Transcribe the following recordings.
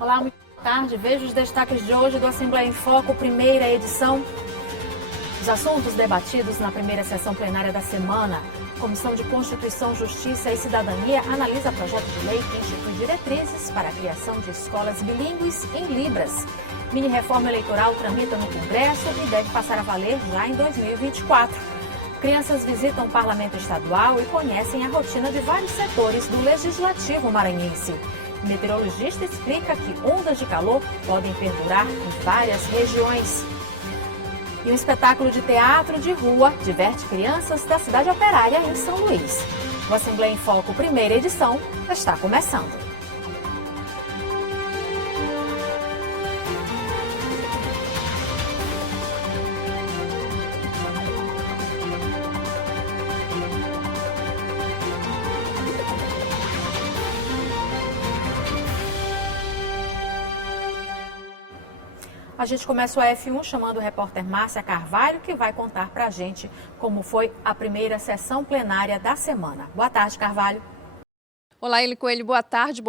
Olá, muito boa tarde. Veja os destaques de hoje do Assembleia em Foco, primeira edição. Os assuntos debatidos na primeira sessão plenária da semana. A Comissão de Constituição, Justiça e Cidadania analisa projeto de lei que institui diretrizes para a criação de escolas bilíngues em Libras. Mini-reforma eleitoral tramita no Congresso e deve passar a valer já em 2024. Crianças visitam o Parlamento Estadual e conhecem a rotina de vários setores do Legislativo maranhense. Meteorologista explica que ondas de calor podem perdurar em várias regiões. E um espetáculo de teatro de rua diverte crianças da cidade operária em São Luís. O Assembleia em Foco, primeira edição, está começando. A gente começa o F1 chamando o repórter Márcia Carvalho, que vai contar pra gente como foi a primeira sessão plenária da semana. Boa tarde, Carvalho. Olá, Eli Coelho, boa tarde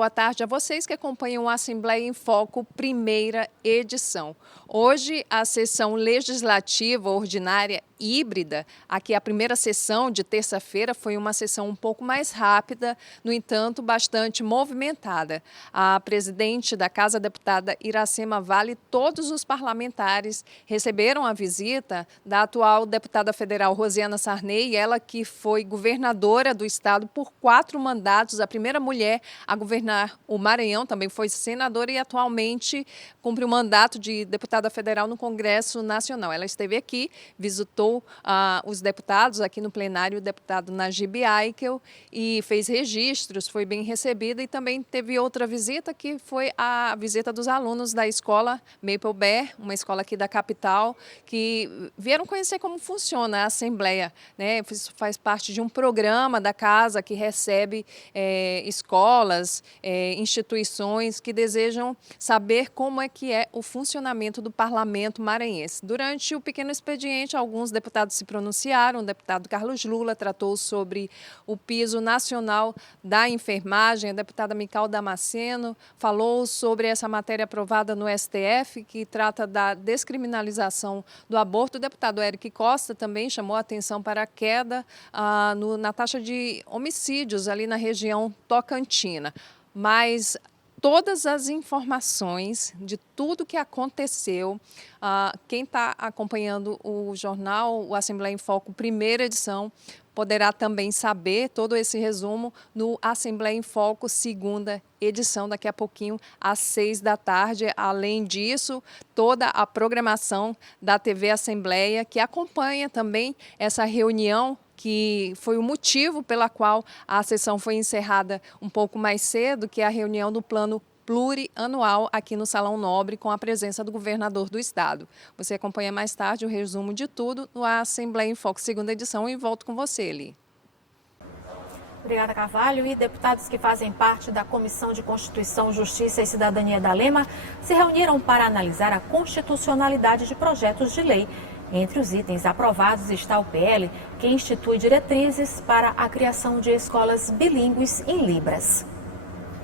a vocês que acompanham a Assembleia em Foco, primeira edição. Hoje, a sessão legislativa ordinária híbrida, aqui a primeira sessão de terça-feira foi uma sessão um pouco mais rápida, no entanto, bastante movimentada. A presidente da Casa, a deputada Iracema Vale, todos os parlamentares receberam a visita da atual deputada federal Rosiana Sarney, ela que foi governadora do estado por 4 mandatos, a primeira mulher a governar o Maranhão, também foi senadora e atualmente cumpre o mandato de deputada federal no Congresso Nacional. Ela esteve aqui, visitou os deputados aqui no plenário, o deputado Najib Aikel, e fez registros, foi bem recebida, e também teve outra visita que foi a visita dos alunos da escola Maple Bear, uma escola aqui da capital, que vieram conhecer como funciona a Assembleia, né? Isso faz parte de um programa da casa que recebe escolas, instituições que desejam saber como é que é o funcionamento do parlamento maranhense. Durante o pequeno expediente, alguns deputados se pronunciaram. O deputado Carlos Lula tratou sobre o piso nacional da enfermagem. A deputada Mical Damasceno falou sobre essa matéria aprovada no STF, que trata da descriminalização do aborto. O deputado Eric Costa também chamou a atenção para a queda na taxa de homicídios ali na região tocantina. Mas todas as informações de tudo que aconteceu, quem está acompanhando o jornal, o Assembleia em Foco, primeira edição, poderá também saber todo esse resumo no Assembleia em Foco, segunda edição, daqui a pouquinho, às 6 da tarde. Além disso, toda a programação da TV Assembleia, que acompanha também essa reunião, que foi o motivo pela qual a sessão foi encerrada um pouco mais cedo, que é a reunião do plano plurianual aqui no Salão Nobre, com a presença do governador do estado. Você acompanha mais tarde o resumo de tudo no Assembleia em Foco, segunda edição, e volto com você, Eli. Obrigada, Carvalho. E deputados que fazem parte da Comissão de Constituição, Justiça e Cidadania da Lema se reuniram para analisar a constitucionalidade de projetos de lei. Entre os itens aprovados está o PL, que institui diretrizes para a criação de escolas bilíngues em Libras.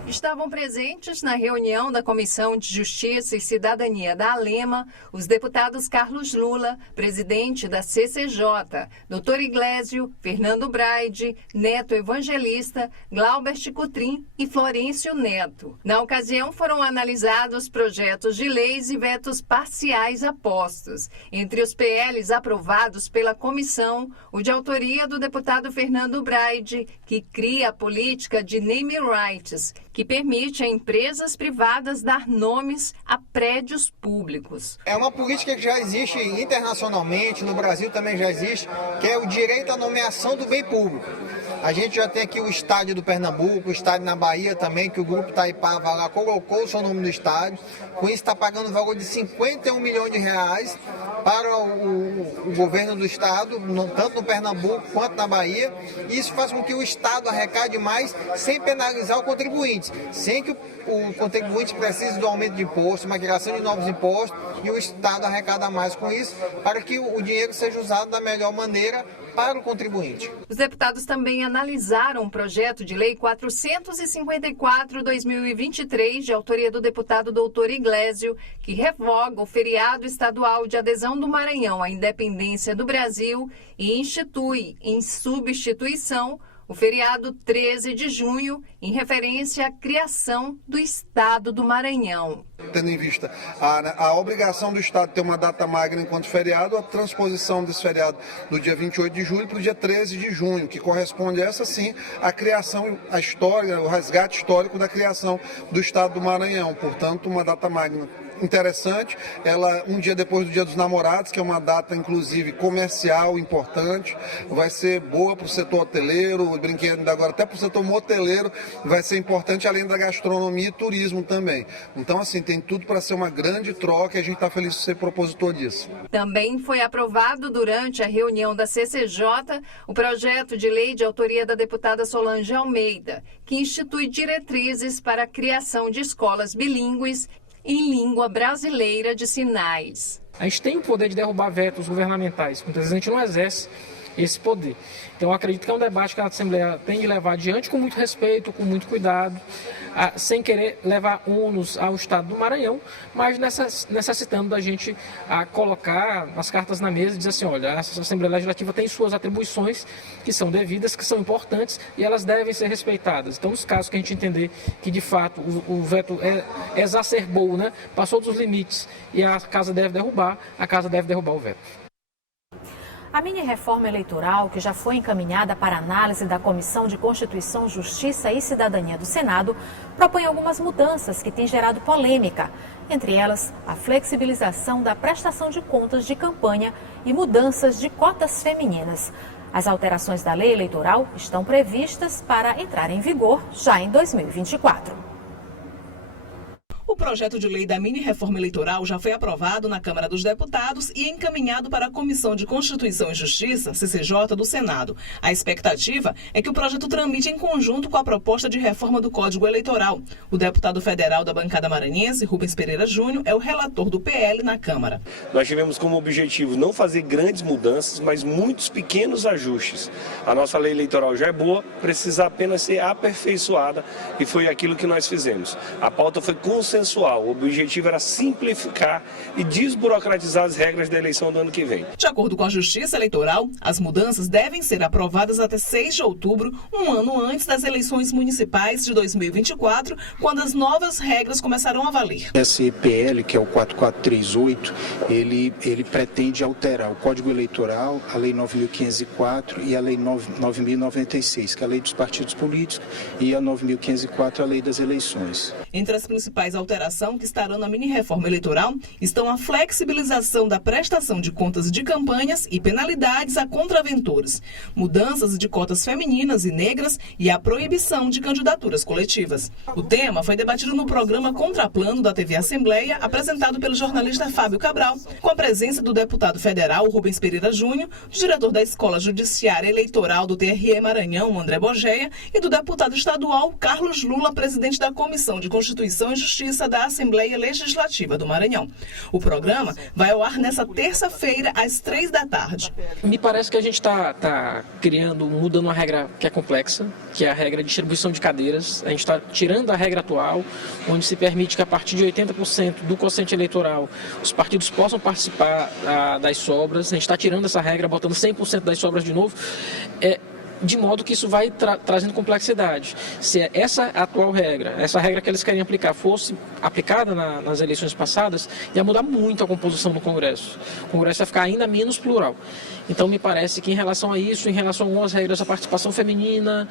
Estavam presentes na reunião da Comissão de Justiça e Cidadania da Alema os deputados Carlos Lula, presidente da CCJ, Dr. Iglesio, Fernando Braide, Neto Evangelista, Glaubert Cutrim e Florencio Neto. Na ocasião foram analisados projetos de leis e vetos parciais apostos. Entre os PLs aprovados pela comissão, o de autoria do deputado Fernando Braide, que cria a política de name rights, que permite a empresas privadas dar nomes a prédios públicos. É uma política que já existe internacionalmente, no Brasil também já existe, que é o direito à nomeação do bem público. A gente já tem aqui o estádio do Pernambuco, o estádio na Bahia também, que o Grupo Itaipava lá colocou o seu nome no estádio. Com isso está pagando o valor de 51 milhões de reais para o governo do estado, tanto no Pernambuco quanto na Bahia. E isso faz com que o estado arrecade mais sem penalizar o contribuinte, sem que o contribuinte precise do aumento de imposto, uma criação de novos impostos, e o estado arrecada mais com isso, para que o dinheiro seja usado da melhor maneira para o contribuinte. Os deputados também analisaram o projeto de lei 454/2023, de autoria do deputado doutor Iglesio, que revoga o feriado estadual de adesão do Maranhão à independência do Brasil e institui, em substituição, o feriado 13 de junho, em referência à criação do Estado do Maranhão. Tendo em vista a obrigação do Estado de ter uma data magna enquanto feriado, a transposição desse feriado do dia 28 de julho para o dia 13 de junho, que corresponde a essa sim a criação, a história, o resgate histórico da criação do Estado do Maranhão. Portanto, uma data magna interessante, ela um dia depois do Dia dos Namorados, que é uma data inclusive comercial importante, vai ser boa para o setor hoteleiro, brinquedo agora até para o setor moteleiro, vai ser importante além da gastronomia e turismo também. Então assim, tem tudo para ser uma grande troca e a gente está feliz de ser propositor disso. Também foi aprovado durante a reunião da CCJ o projeto de lei de autoria da deputada Solange Almeida, que institui diretrizes para a criação de escolas bilíngues em língua brasileira de sinais. A gente tem o poder de derrubar vetos governamentais, muitas vezes a gente não exerce esse poder. Então, eu acredito que é um debate que a Assembleia tem de levar adiante com muito respeito, com muito cuidado, sem querer levar ônus ao Estado do Maranhão, mas necessitando da gente colocar as cartas na mesa e dizer assim, olha, a Assembleia Legislativa tem suas atribuições que são devidas, que são importantes e elas devem ser respeitadas. Então, nos casos que a gente entender que, de fato, o veto exacerbou, né, passou dos limites e a Casa deve derrubar o veto. A mini-reforma eleitoral, que já foi encaminhada para análise da Comissão de Constituição, Justiça e Cidadania do Senado, propõe algumas mudanças que têm gerado polêmica. Entre elas, a flexibilização da prestação de contas de campanha e mudanças de cotas femininas. As alterações da lei eleitoral estão previstas para entrar em vigor já em 2024. O projeto de lei da mini-reforma eleitoral já foi aprovado na Câmara dos Deputados e encaminhado para a Comissão de Constituição e Justiça, CCJ, do Senado. A expectativa é que o projeto tramite em conjunto com a proposta de reforma do Código Eleitoral. O deputado federal da bancada maranhense, Rubens Pereira Júnior, é o relator do PL na Câmara. Nós tivemos como objetivo não fazer grandes mudanças, mas muitos pequenos ajustes. A nossa lei eleitoral já é boa, precisa apenas ser aperfeiçoada e foi aquilo que nós fizemos. A pauta foi consensual. O objetivo era simplificar e desburocratizar as regras da eleição do ano que vem. De acordo com a Justiça Eleitoral, as mudanças devem ser aprovadas até 6 de outubro, um ano antes das eleições municipais de 2024, quando as novas regras começarão a valer. Esse PL, que é o 4438, ele pretende alterar o Código Eleitoral, a Lei 9.504 e a Lei 9.096, que é a Lei dos Partidos Políticos, e a 9.504, a Lei das Eleições. Entre as principais alterações que estarão na mini-reforma eleitoral estão a flexibilização da prestação de contas de campanhas e penalidades a contraventores, mudanças de cotas femininas e negras e a proibição de candidaturas coletivas. O tema foi debatido no programa Contraplano da TV Assembleia, apresentado pelo jornalista Fábio Cabral, com a presença do deputado federal Rubens Pereira Júnior, do diretor da Escola Judiciária Eleitoral do TRE Maranhão, André Bogeia, e do deputado estadual Carlos Lula, presidente da Comissão de Constituição e Justiça da Assembleia Legislativa do Maranhão. O programa vai ao ar nessa terça-feira, às 3 da tarde. Me parece que a gente está mudando uma regra que é complexa, que é a regra de distribuição de cadeiras. A gente está tirando a regra atual, onde se permite que a partir de 80% do quociente eleitoral os partidos possam participar das sobras. A gente está tirando essa regra, botando 100% das sobras de novo. De modo que isso vai trazendo complexidade. Se essa atual regra, essa regra que eles querem aplicar, fosse aplicada nas eleições passadas, ia mudar muito a composição do Congresso. O Congresso ia ficar ainda menos plural. Então, me parece que em relação a isso, em relação a algumas regras da participação feminina,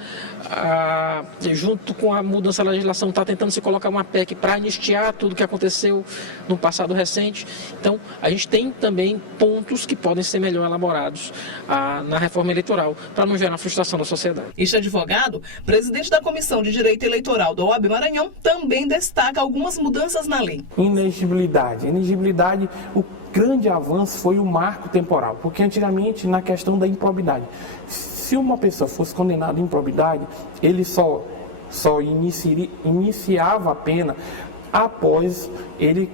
junto com a mudança da legislação, está tentando se colocar uma PEC para anistiar tudo o que aconteceu no passado recente. Então, a gente tem também pontos que podem ser melhor elaborados na reforma eleitoral, para não gerar frustração da sociedade. Este advogado, presidente da Comissão de Direito Eleitoral da OAB Maranhão, também destaca algumas mudanças na lei. Inexigibilidade, o grande avanço foi o marco temporal, porque antigamente na questão da improbidade, se uma pessoa fosse condenada em improbidade, ele só iniciava a pena após ele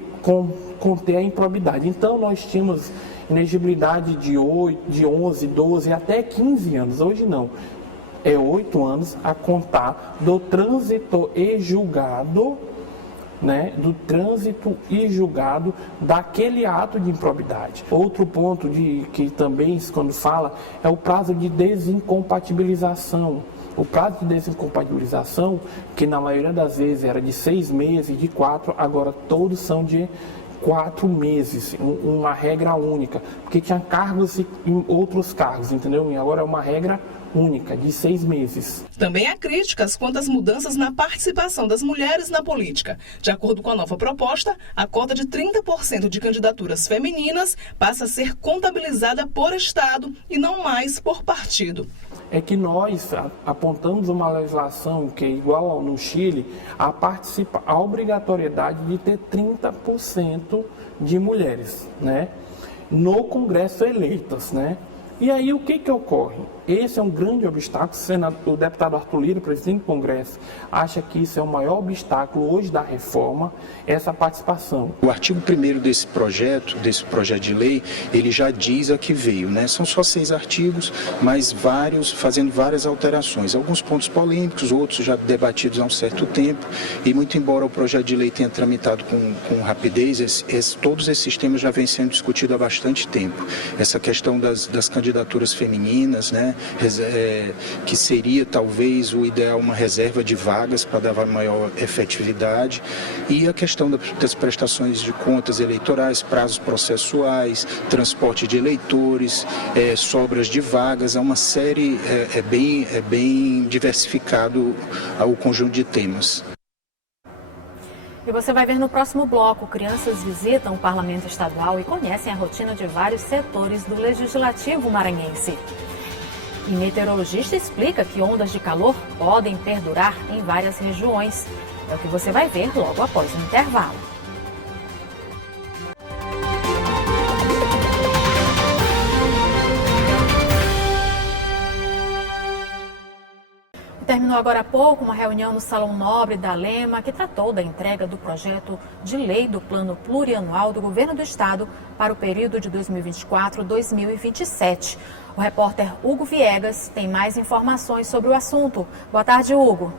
conter a improbidade. Então nós tínhamos inegibilidade de 11, 12 até 15 anos. Hoje não. É 8 anos a contar do trânsito e julgado, né, do trânsito e julgado daquele ato de improbidade. Outro ponto que também, quando fala, é o prazo de desincompatibilização. O prazo de desincompatibilização, que na maioria das vezes era de 6 meses, de 4, agora todos são de 4 meses, uma regra única. Porque tinha cargos e outros cargos, entendeu? E agora é uma regra única, de 6 meses. Também há críticas quanto às mudanças na participação das mulheres na política. De acordo com a nova proposta, a cota de 30% de candidaturas femininas passa a ser contabilizada por estado e não mais por partido. É que nós apontamos uma legislação que é igual no Chile, a obrigatoriedade de ter 30% de mulheres, né, no Congresso eleitas, né? E aí o que ocorre? Esse é um grande obstáculo. O deputado Arthur Lira, presidente do Congresso, acha que isso é o maior obstáculo hoje da reforma, essa participação. O artigo 1º desse projeto de lei, ele já diz a que veio, né? São só 6 artigos, mas fazendo várias alterações. Alguns pontos polêmicos, outros já debatidos há um certo tempo, e muito embora o projeto de lei tenha tramitado com rapidez, todos esses temas já vêm sendo discutidos há bastante tempo. Essa questão das candidaturas femininas, né? Que seria talvez o ideal uma reserva de vagas para dar maior efetividade, e a questão das prestações de contas eleitorais, prazos processuais, transporte de eleitores, sobras de vagas, é uma série, é bem diversificado o conjunto de temas. E você vai ver no próximo bloco, crianças visitam o Parlamento Estadual e conhecem a rotina de vários setores do Legislativo maranhense. E meteorologista explica que ondas de calor podem perdurar em várias regiões. É o que você vai ver logo após o intervalo. Terminou agora há pouco uma reunião no Salão Nobre da Lema que tratou da entrega do projeto de lei do Plano Plurianual do Governo do Estado para o período de 2024-2027. O repórter Hugo Viegas tem mais informações sobre o assunto. Boa tarde, Hugo.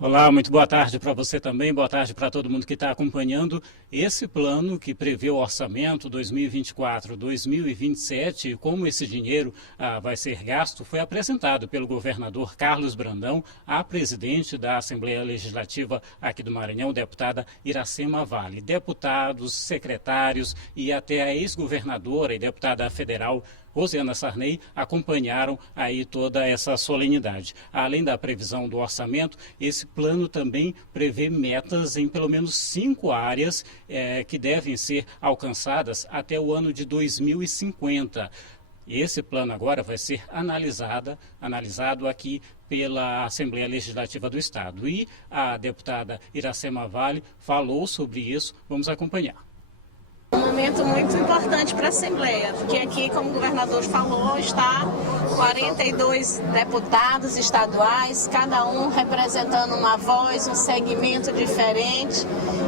Olá, muito boa tarde para você também, boa tarde para todo mundo que está acompanhando esse plano que prevê o orçamento 2024-2027 e como esse dinheiro vai ser gasto, foi apresentado pelo governador Carlos Brandão à presidente da Assembleia Legislativa aqui do Maranhão, deputada Iracema Vale. Deputados, secretários e até a ex-governadora e deputada federal Rosiana Sarney acompanharam aí toda essa solenidade. Além da previsão do orçamento, esse plano também prevê metas em pelo menos 5 áreas que devem ser alcançadas até o ano de 2050. Esse plano agora vai ser analisado aqui pela Assembleia Legislativa do Estado. E a deputada Iracema Vale falou sobre isso. Vamos acompanhar. Um momento muito importante para a Assembleia, porque aqui, como o governador falou, está 42 deputados estaduais, cada um representando uma voz, um segmento diferente,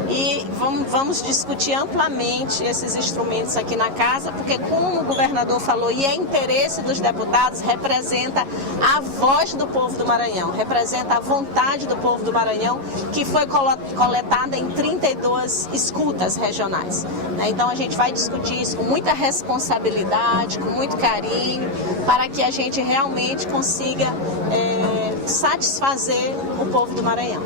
e vamos discutir amplamente esses instrumentos aqui na casa, porque como o governador falou, e é interesse dos deputados, representa a voz do povo do Maranhão, representa a vontade do povo do Maranhão, que foi coletada em 32 escutas regionais. Então a gente vai discutir isso com muita responsabilidade, com muito carinho, para que a gente realmente consiga satisfazer o povo do Maranhão.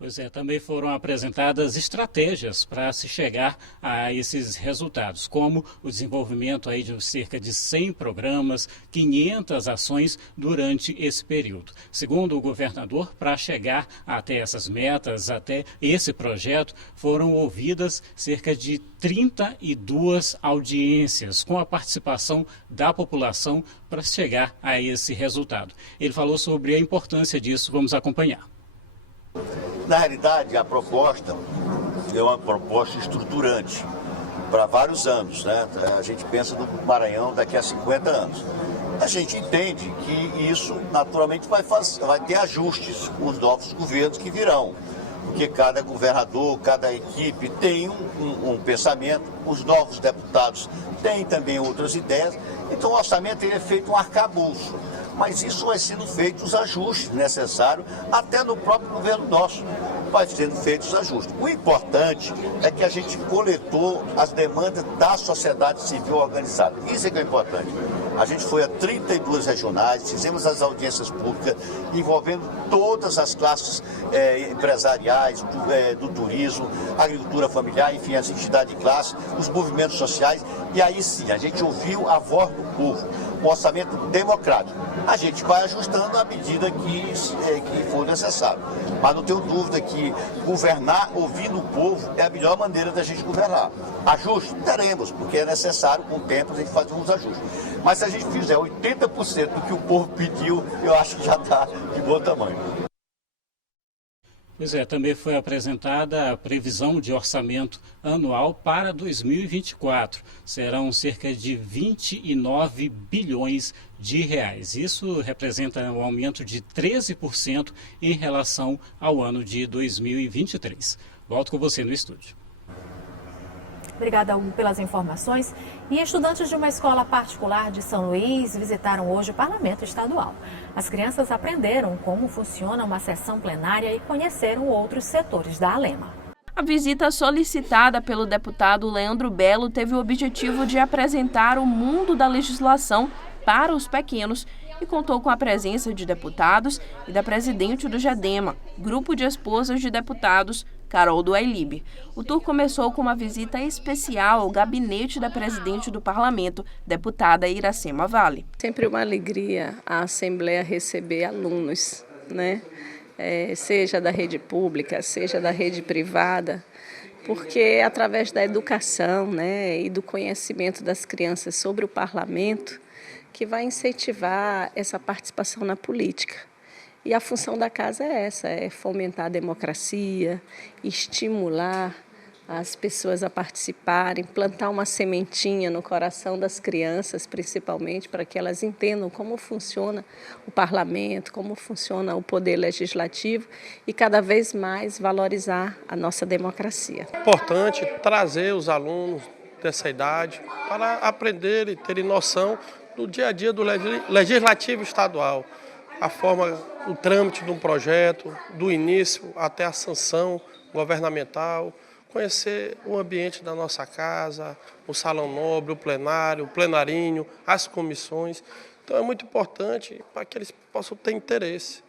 Pois é, também foram apresentadas estratégias para se chegar a esses resultados, como o desenvolvimento aí de cerca de 100 programas, 500 ações durante esse período. Segundo o governador, para chegar até essas metas, até esse projeto, foram ouvidas cerca de 32 audiências, com a participação da população para chegar a esse resultado. Ele falou sobre a importância disso, vamos acompanhar. Na realidade, a proposta é uma proposta estruturante para vários anos, né? A gente pensa no Maranhão daqui a 50 anos. A gente entende que isso naturalmente vai ter ajustes com os novos governos que virão. porque cada governador, cada equipe tem um pensamento, os novos deputados têm também outras ideias, então o orçamento ele é feito um arcabouço. Mas isso vai sendo feito os ajustes necessários, até no próprio governo nosso vai sendo feitos os ajustes. O importante é que a gente coletou as demandas da sociedade civil organizada. Isso é que é importante. A gente foi a 32 regionais, fizemos as audiências públicas, envolvendo todas as classes empresariais, do turismo, agricultura familiar, enfim, as entidades de classe, os movimentos sociais, e aí sim, a gente ouviu a voz do povo, um orçamento democrático. A gente vai ajustando à medida que for necessário. Mas não tenho dúvida que governar ouvindo o povo é a melhor maneira da gente governar. Ajustes teremos, porque é necessário, com o tempo, a gente fazer uns ajustes. Mas se a gente fizer 80% do que o povo pediu, eu acho que já está de bom tamanho. Pois é, também foi apresentada a previsão de orçamento anual para 2024. Serão cerca de 29 bilhões de reais. Isso representa um aumento de 13% em relação ao ano de 2023. Volto com você no estúdio. Obrigada, Hugo, pelas informações. E estudantes de uma escola particular de São Luís visitaram hoje o Parlamento Estadual. As crianças aprenderam como funciona uma sessão plenária e conheceram outros setores da ALEMA. A visita solicitada pelo deputado Leandro Belo teve o objetivo de apresentar o mundo da legislação para os pequenos e contou com a presença de deputados e da presidente do GEDEMA, Grupo de Esposas de Deputados, Carol do Ailib. O tour começou com uma visita especial ao gabinete da presidente do Parlamento, deputada Iracema Vale. Sempre uma alegria a Assembleia receber alunos, né? Seja da rede pública, seja da rede privada, porque através da educação, né, e do conhecimento das crianças sobre o Parlamento, que vai incentivar essa participação na política. E a função da casa é essa, é fomentar a democracia, estimular as pessoas a participarem, plantar uma sementinha no coração das crianças, principalmente, para que elas entendam como funciona o parlamento, como funciona o poder legislativo e cada vez mais valorizar a nossa democracia. É importante trazer os alunos dessa idade para aprenderem e terem noção do dia a dia do legislativo estadual, a forma, o trâmite de um projeto, do início até a sanção governamental, conhecer o ambiente da nossa casa, o salão nobre, o plenário, o plenarinho, as comissões. Então é muito importante para que eles possam ter interesse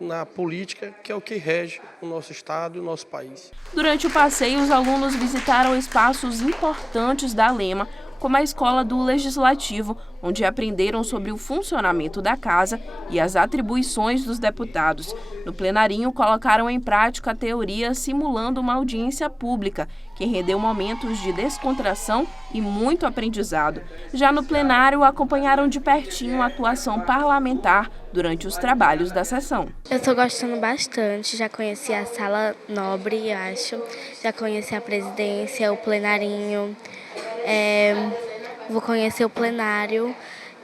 na política, que é o que rege o nosso estado e o nosso país. Durante o passeio, os alunos visitaram espaços importantes da ALEMA, como a Escola do Legislativo, onde aprenderam sobre o funcionamento da casa e as atribuições dos deputados. No plenarinho, colocaram em prática a teoria simulando uma audiência pública, que rendeu momentos de descontração e muito aprendizado. Já no plenário, acompanharam de pertinho a atuação parlamentar durante os trabalhos da sessão. Eu estou gostando bastante, já conheci a sala nobre, acho, já conheci a presidência, o plenarinho. Vou conhecer o plenário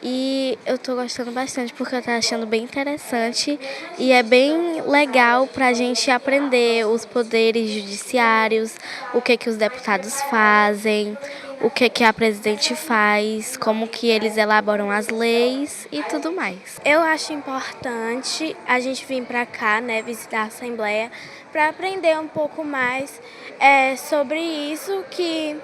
e eu estou gostando bastante porque eu estou achando bem interessante e é bem legal para a gente aprender os poderes judiciários, o que os deputados fazem, o que a presidente faz, como que eles elaboram as leis e tudo mais. Eu acho importante a gente vir para cá, né, visitar a Assembleia, para aprender um pouco mais sobre isso que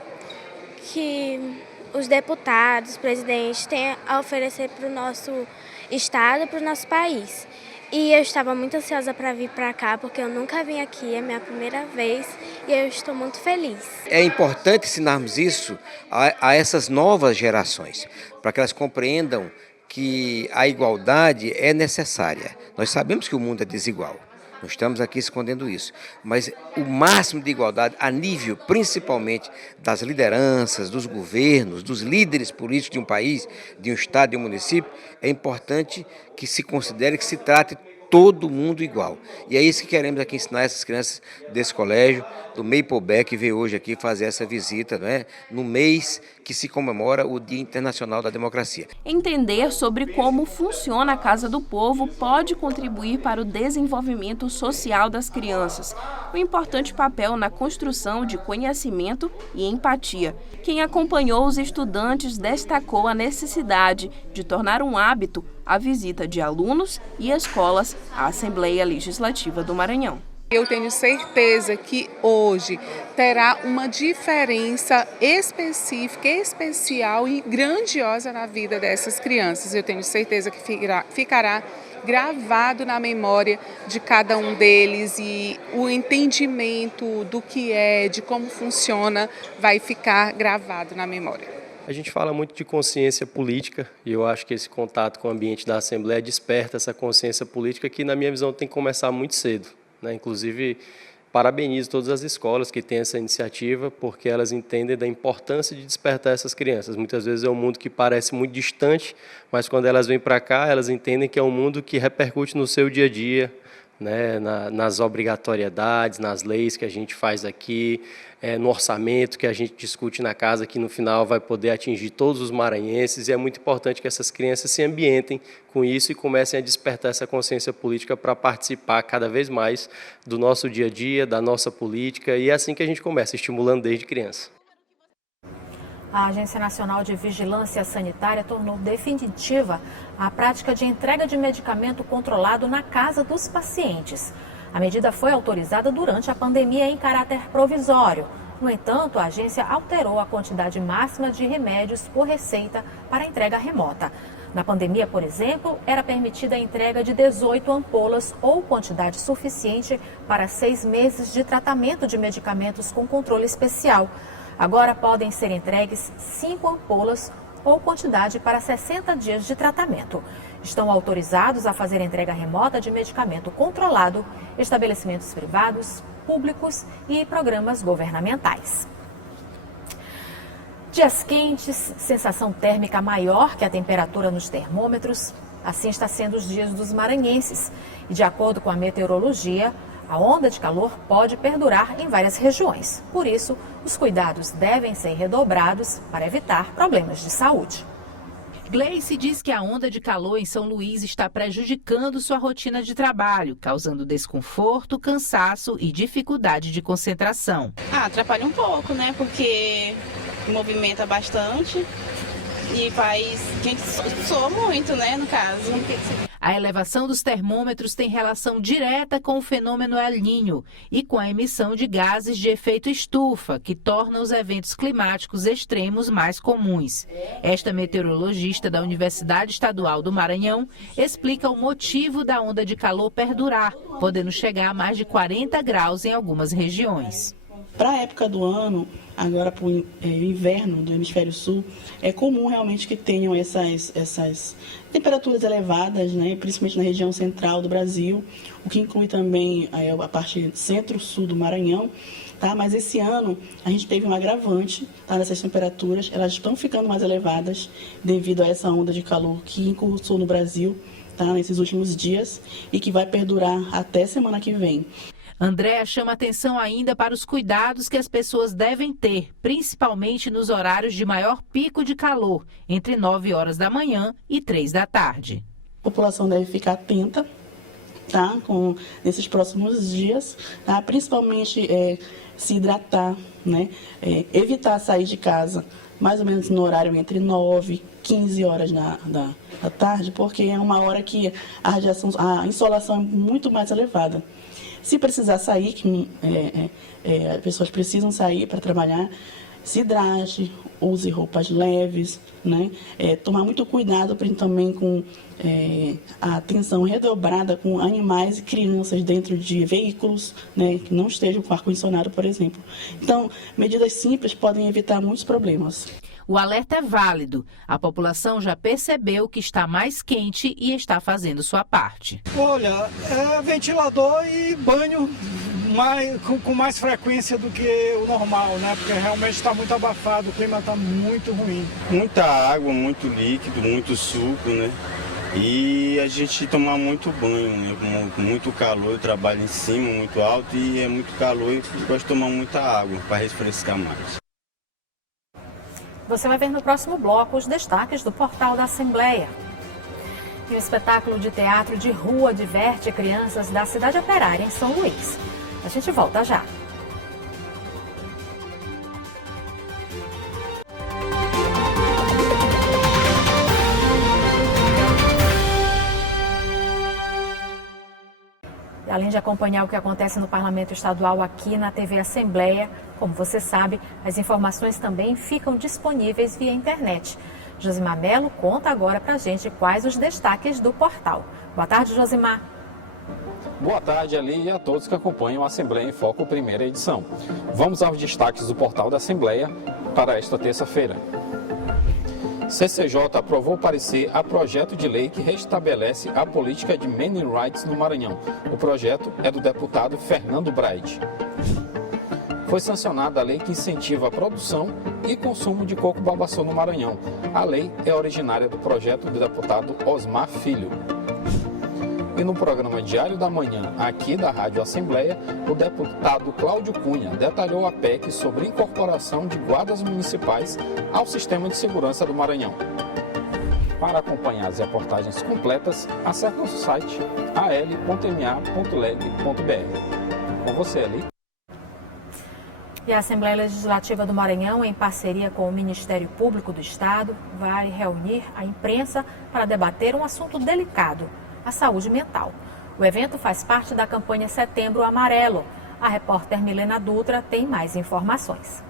os deputados, os presidentes têm a oferecer para o nosso estado e para o nosso país. E eu estava muito ansiosa para vir para cá, porque eu nunca vim aqui, é a minha primeira vez e eu estou muito feliz. É importante ensinarmos isso a essas novas gerações, para que elas compreendam que a igualdade é necessária. Nós sabemos que o mundo é desigual. Não estamos aqui escondendo isso, mas o máximo de igualdade a nível, principalmente, das lideranças, dos governos, dos líderes políticos de um país, de um estado, de um município, é importante que se considere que se trate todo mundo igual. E é isso que queremos aqui ensinar essas crianças desse colégio, do Maple que veio hoje aqui fazer essa visita, né, no mês que se comemora o Dia Internacional da Democracia. Entender sobre como funciona a Casa do Povo pode contribuir para o desenvolvimento social das crianças. Um importante papel na construção de conhecimento e empatia. Quem acompanhou os estudantes destacou a necessidade de tornar um hábito a visita de alunos e escolas à Assembleia Legislativa do Maranhão. Eu tenho certeza que hoje terá uma diferença específica, especial e grandiosa na vida dessas crianças. Eu tenho certeza que ficará gravado na memória de cada um deles e o entendimento do que é, de como funciona, vai ficar gravado na memória. A gente fala muito de consciência política e eu acho que esse contato com o ambiente da Assembleia desperta essa consciência política que, na minha visão, tem que começar muito cedo. Inclusive, parabenizo todas as escolas que têm essa iniciativa, porque elas entendem da importância de despertar essas crianças. Muitas vezes é um mundo que parece muito distante, mas quando elas vêm para cá, elas entendem que é um mundo que repercute no seu dia a dia, né, nas obrigatoriedades, nas leis que a gente faz aqui, no orçamento que a gente discute na casa, que no final vai poder atingir todos os maranhenses, e é muito importante que essas crianças se ambientem com isso e comecem a despertar essa consciência política para participar cada vez mais do nosso dia a dia, da nossa política, e é assim que a gente começa, estimulando desde criança. A Agência Nacional de Vigilância Sanitária tornou definitiva a prática de entrega de medicamento controlado na casa dos pacientes. A medida foi autorizada durante a pandemia em caráter provisório. No entanto, a agência alterou a quantidade máxima de remédios por receita para entrega remota. Na pandemia, por exemplo, era permitida a entrega de 18 ampolas ou quantidade suficiente para 6 meses de tratamento de medicamentos com controle especial. Agora podem ser entregues 5 ampolas ou quantidade para 60 dias de tratamento. Estão autorizados a fazer entrega remota de medicamento controlado, estabelecimentos privados, públicos e programas governamentais. Dias quentes, sensação térmica maior que a temperatura nos termômetros. Assim está sendo os dias dos maranhenses. E de acordo com a meteorologia, a onda de calor pode perdurar em várias regiões. Por isso, os cuidados devem ser redobrados para evitar problemas de saúde. Gleice diz que a onda de calor em São Luís está prejudicando sua rotina de trabalho, causando desconforto, cansaço e dificuldade de concentração. Atrapalha um pouco, né? Porque movimenta bastante e faz quem soa muito, né? No caso. A elevação dos termômetros tem relação direta com o fenômeno El Niño e com a emissão de gases de efeito estufa, que tornam os eventos climáticos extremos mais comuns. Esta meteorologista da Universidade Estadual do Maranhão explica o motivo da onda de calor perdurar, podendo chegar a mais de 40 graus em algumas regiões. Para a época do ano, agora para o inverno do hemisfério sul, é comum realmente que tenham essas temperaturas elevadas, né, principalmente na região central do Brasil, o que inclui também a parte centro-sul do Maranhão. Tá? Mas esse ano a gente teve um agravante, tá, nessas temperaturas, elas estão ficando mais elevadas devido a essa onda de calor que incursou no Brasil, tá, nesses últimos dias e que vai perdurar até semana que vem. Andréa chama atenção ainda para os cuidados que as pessoas devem ter, principalmente nos horários de maior pico de calor, entre 9 horas da manhã e 3 da tarde. A população deve ficar atenta, tá, nesses próximos dias, tá, principalmente se hidratar, né, evitar sair de casa mais ou menos no horário entre 9 e 15 horas da tarde, porque é uma hora que a insolação é muito mais elevada. Se precisar sair, as pessoas precisam sair para trabalhar, se hidrate, use roupas leves, né? Tomar muito cuidado também com a atenção redobrada com animais e crianças dentro de veículos, né, que não estejam com ar-condicionado, por exemplo. Então, medidas simples podem evitar muitos problemas. O alerta é válido. A população já percebeu que está mais quente e está fazendo sua parte. Olha, ventilador e banho com mais frequência do que o normal, né? Porque realmente está muito abafado, o clima está muito ruim. Muita água, muito líquido, muito suco, né? E a gente toma muito banho, né? Com muito calor, eu trabalho em cima, muito alto, e é muito calor e gosto de tomar muita água para refrescar mais. Você vai ver no próximo bloco os destaques do portal da Assembleia. E o espetáculo de teatro de rua diverte crianças da cidade operária em São Luís. A gente volta já. Além de acompanhar o que acontece no Parlamento Estadual aqui na TV Assembleia, como você sabe, as informações também ficam disponíveis via internet. Josimar Melo conta agora pra gente quais os destaques do portal. Boa tarde, Josimar. Boa tarde, Ali, e a todos que acompanham a Assembleia em Foco, primeira edição. Vamos aos destaques do portal da Assembleia para esta terça-feira. CCJ aprovou parecer a projeto de lei que restabelece a política de Mining Rights no Maranhão. O projeto é do deputado Fernando Braide. Foi sancionada a lei que incentiva a produção e consumo de coco-babaçu no Maranhão. A lei é originária do projeto do deputado Osmar Filho. E no programa Diário da Manhã, aqui da Rádio Assembleia, o deputado Cláudio Cunha detalhou a PEC sobre incorporação de guardas municipais ao sistema de segurança do Maranhão. Para acompanhar as reportagens completas, acesse nosso site al.ma.leg.br. Com você, Ali. E a Assembleia Legislativa do Maranhão, em parceria com o Ministério Público do Estado, vai reunir a imprensa para debater um assunto delicado: a saúde mental. O evento faz parte da campanha Setembro Amarelo. A repórter Milena Dutra tem mais informações.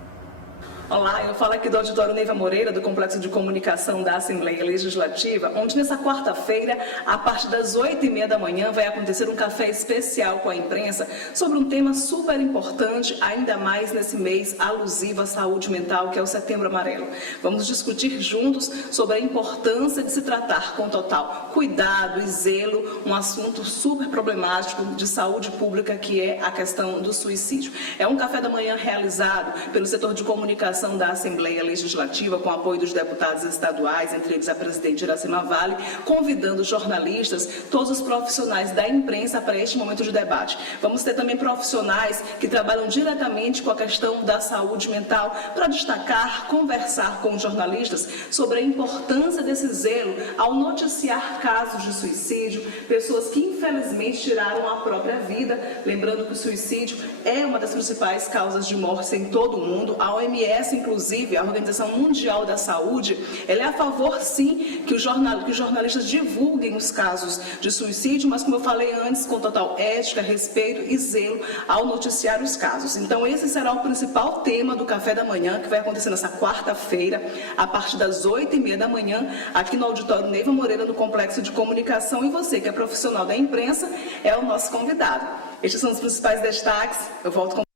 Olá, eu falo aqui do auditório Neiva Moreira, do Complexo de Comunicação da Assembleia Legislativa, onde nessa quarta-feira, a partir das 8h30 da manhã, vai acontecer um café especial com a imprensa sobre um tema super importante, ainda mais nesse mês alusivo à saúde mental, que é o Setembro Amarelo. Vamos discutir juntos sobre a importância de se tratar com total cuidado e zelo um assunto super problemático de saúde pública, que é a questão do suicídio. É um café da manhã realizado pelo setor de comunicação da Assembleia Legislativa, com apoio dos deputados estaduais, entre eles a presidente Iracema Vale, convidando jornalistas, todos os profissionais da imprensa para este momento de debate. Vamos ter também profissionais que trabalham diretamente com a questão da saúde mental para destacar, conversar com os jornalistas sobre a importância desse zelo ao noticiar casos de suicídio, pessoas que infelizmente tiraram a própria vida. Lembrando que o suicídio é uma das principais causas de morte em todo o mundo. A OMS, inclusive, a Organização Mundial da Saúde, ela é a favor, sim, que os jornalistas divulguem os casos de suicídio, mas, como eu falei antes, com total ética, respeito e zelo ao noticiar os casos. Então, esse será o principal tema do café da manhã, que vai acontecer nessa quarta-feira, a partir das 8h30 da manhã, aqui no auditório Neiva Moreira, no Complexo de Comunicação. E você, que é profissional da imprensa, é o nosso convidado. Estes são os principais destaques. Eu volto com...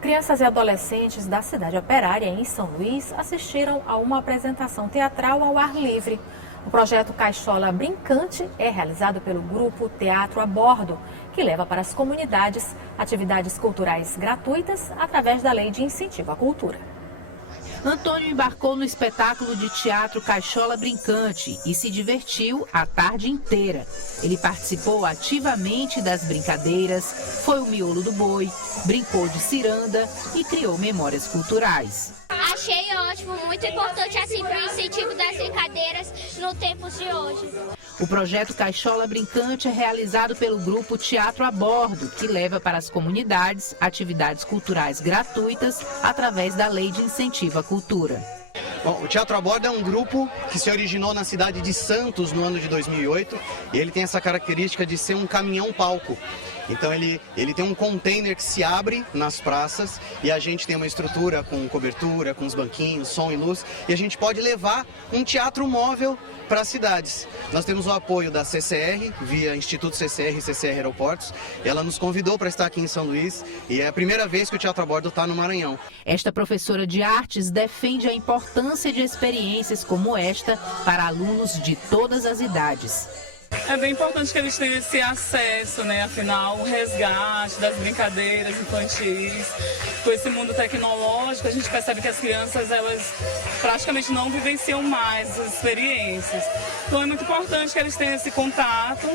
Crianças e adolescentes da cidade operária em São Luís assistiram a uma apresentação teatral ao ar livre. O projeto Caixola Brincante é realizado pelo grupo Teatro a Bordo, que leva para as comunidades atividades culturais gratuitas através da Lei de Incentivo à Cultura. Antônio embarcou no espetáculo de teatro Caixola Brincante e se divertiu a tarde inteira. Ele participou ativamente das brincadeiras, foi o miolo do boi, brincou de ciranda e criou memórias culturais. Achei ótimo, muito importante assim para o incentivo das brincadeiras no tempos de hoje. O projeto Caixola Brincante é realizado pelo grupo Teatro a Bordo, que leva para as comunidades atividades culturais gratuitas através da Lei de Incentivo à Cultura. Bom, o Teatro a Bordo é um grupo que se originou na cidade de Santos no ano de 2008 e ele tem essa característica de ser um caminhão-palco. Então ele tem um container que se abre nas praças e a gente tem uma estrutura com cobertura, com os banquinhos, som e luz, e a gente pode levar um teatro móvel para as cidades. Nós temos o apoio da CCR, via Instituto CCR e CCR Aeroportos. Ela nos convidou para estar aqui em São Luís e é a primeira vez que o Teatro a Bordo está no Maranhão. Esta professora de artes defende a importância de experiências como esta para alunos de todas as idades. É bem importante que eles tenham esse acesso, né? Afinal, o resgate das brincadeiras infantis. Com esse mundo tecnológico, a gente percebe que as crianças, elas praticamente não vivenciam mais essas experiências. Então é muito importante que eles tenham esse contato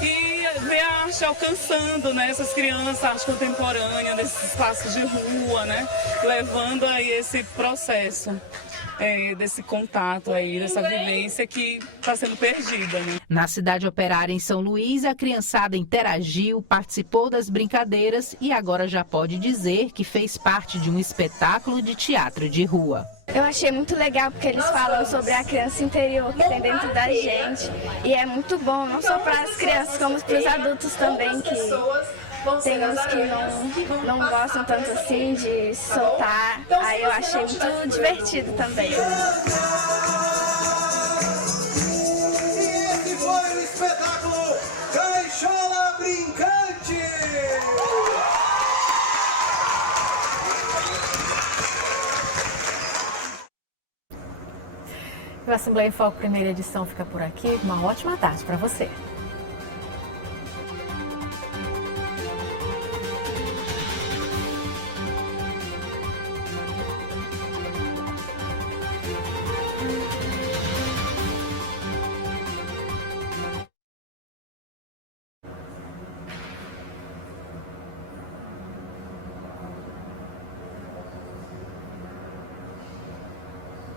e ver a arte alcançando, né, essas crianças, a arte contemporânea, desses espaços de rua, né? Levando aí esse processo. Desse contato aí, dessa vivência que está sendo perdida, né? Na cidade operária em São Luís, a criançada interagiu, participou das brincadeiras e agora já pode dizer que fez parte de um espetáculo de teatro de rua. Eu achei muito legal porque eles falam sobre a criança interior que tem dentro da gente e é muito bom, não só para as crianças, como para os adultos também, que tem uns que não gostam tanto assim de soltar, aí eu achei muito divertido também. E esse foi o espetáculo Caixola Brincante! O Assembleia em Foco, primeira edição, fica por aqui. Uma ótima tarde para você.